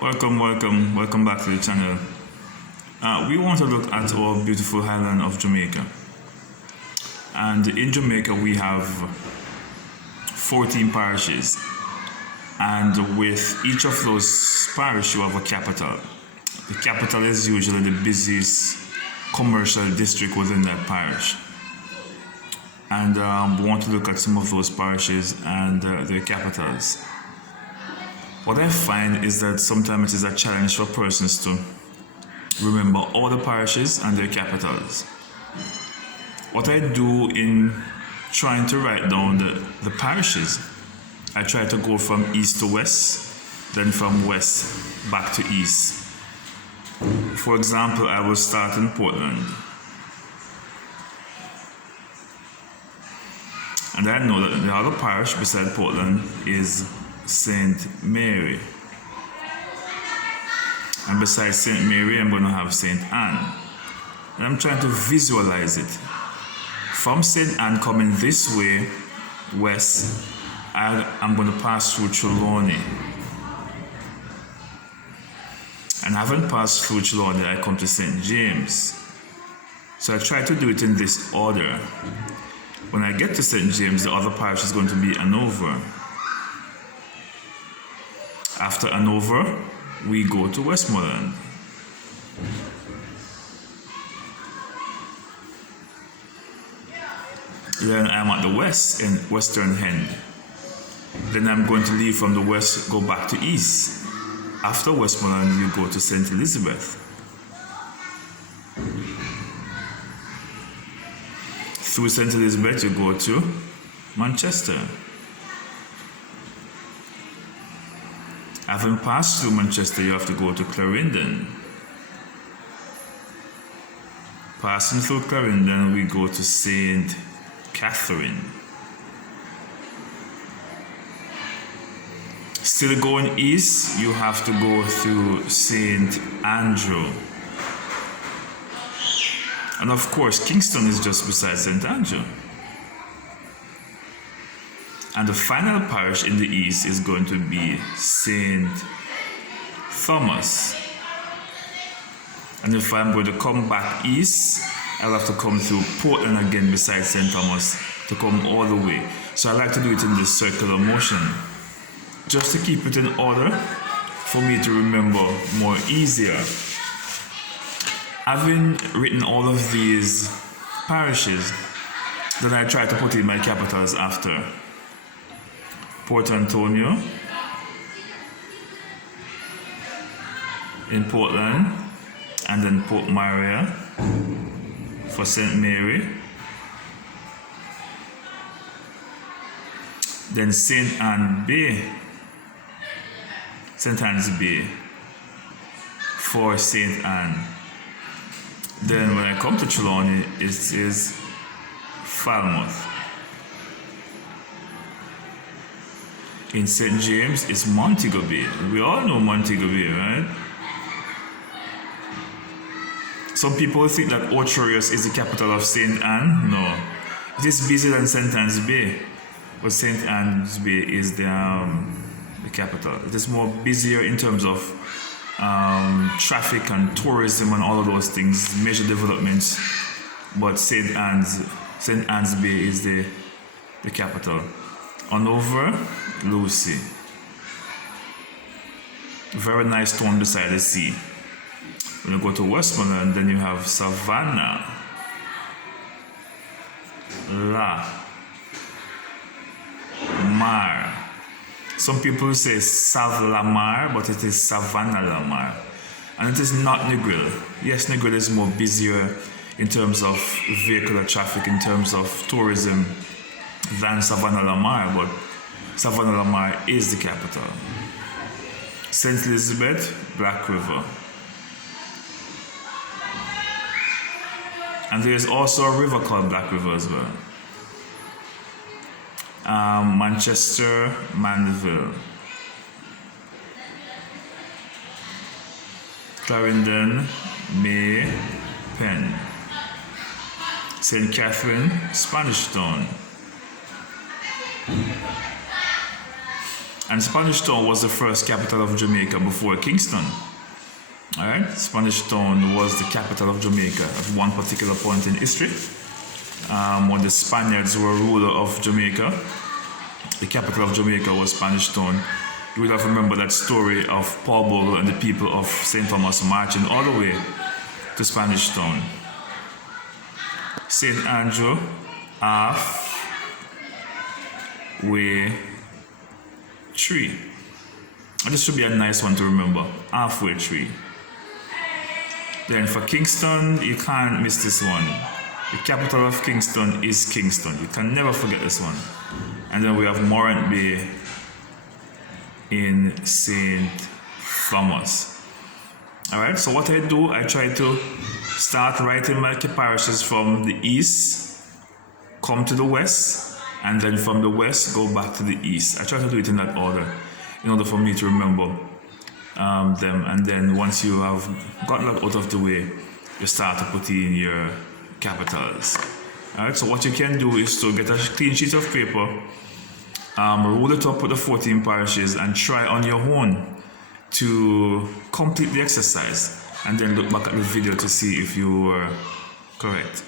Welcome back to the channel. We want to look at our beautiful island of Jamaica. And in Jamaica we have 14 parishes. And with each of those parishes you have a capital. The capital is usually the busiest commercial district within that parish. And we want to look at some of those parishes and their capitals. What I find is that sometimes it is a challenge for persons to remember all the parishes and their capitals. What I do in trying to write down the parishes, I try to go from east to west, then from west back to east. For example, I will start in Portland. And I know that the other parish beside Portland is St. Mary. And besides St. Mary, I'm going to have St. Anne. And I'm trying to visualize it. From St. Anne coming this way, west, I'm going to pass through Trelawney. And having passed through Trelawney, I come to St. James. So I try to do it in this order. When I get to St. James, the other parish is going to be Hanover. After Hanover, we go to Westmoreland. Then I'm at the west in Western End. Then I'm going to leave from the west, go back to east. After Westmoreland, you go to St. Elizabeth. Through St. Elizabeth, you go to Manchester. Having passed through Manchester, you have to go to Clarendon. Passing through Clarendon, we go to St. Catherine. Still going east, you have to go through St. Andrew. And of course, Kingston is just beside St. Andrew. And the final parish in the east is going to be St. Thomas. And if I'm going to come back east, I'll have to come through Portland again beside St. Thomas to come all the way. So I like to do it in this circular motion, just to keep it in order for me to remember more easier. Having written all of these parishes, then I try to put in my capitals after. Port Antonio in Portland, and then Port Maria for St. Mary, then St. Anne's Bay for St. Anne. Then when I come to Trelawney, it is Falmouth. In St. James, it's Montego Bay. We all know Montego Bay, right? Some people think that Ocherius is the capital of St. Anne. No. It is busier than St. Anne's Bay. But St. Anne's Bay is the capital. It is more busier in terms of traffic and tourism and all of those things, major developments. But St. Anne's Bay is the capital. Hanover, Lucy. Very nice town beside the sea. When you go to Westmoreland, then you have Savannah, La Mar. Some people say Sav La Mar, but it is Savannah La Mar. And it is not Negril. Yes, Negril is more busier in terms of vehicular traffic, in terms of tourism, than Savannah La Mar, but Savannah La Mar is the capital. St. Elizabeth, Black River. And there's also a river called Black River as well. Manchester, Manville. Clarendon, May, Penn. St. Catherine, Spanish Town. And Spanish Town was the first capital of Jamaica before Kingston. All right, Spanish Town was the capital of Jamaica at one particular point in history. When the Spaniards were ruler of Jamaica, the capital of Jamaica was Spanish Town. You would have remembered that story of Paul Bogle and the people of St. Thomas marching all the way to Spanish Town. St. Andrew, halfway tree. And this should be a nice one to remember. Halfway tree. Then for Kingston, you can't miss this one. The capital of Kingston is Kingston. You can never forget this one. And then we have Morant Bay in St. Thomas. Alright, so what I do, I try to start writing my parishes from the east, come to the west, and then from the west, go back to the east. I try to do it in that order in order for me to remember them. And then once you have gotten that out of the way, you start to put in your capitals. Alright, so what you can do is to get a clean sheet of paper, roll it up with the 14 parishes and try on your own to complete the exercise, and then look back at the video to see if you were correct.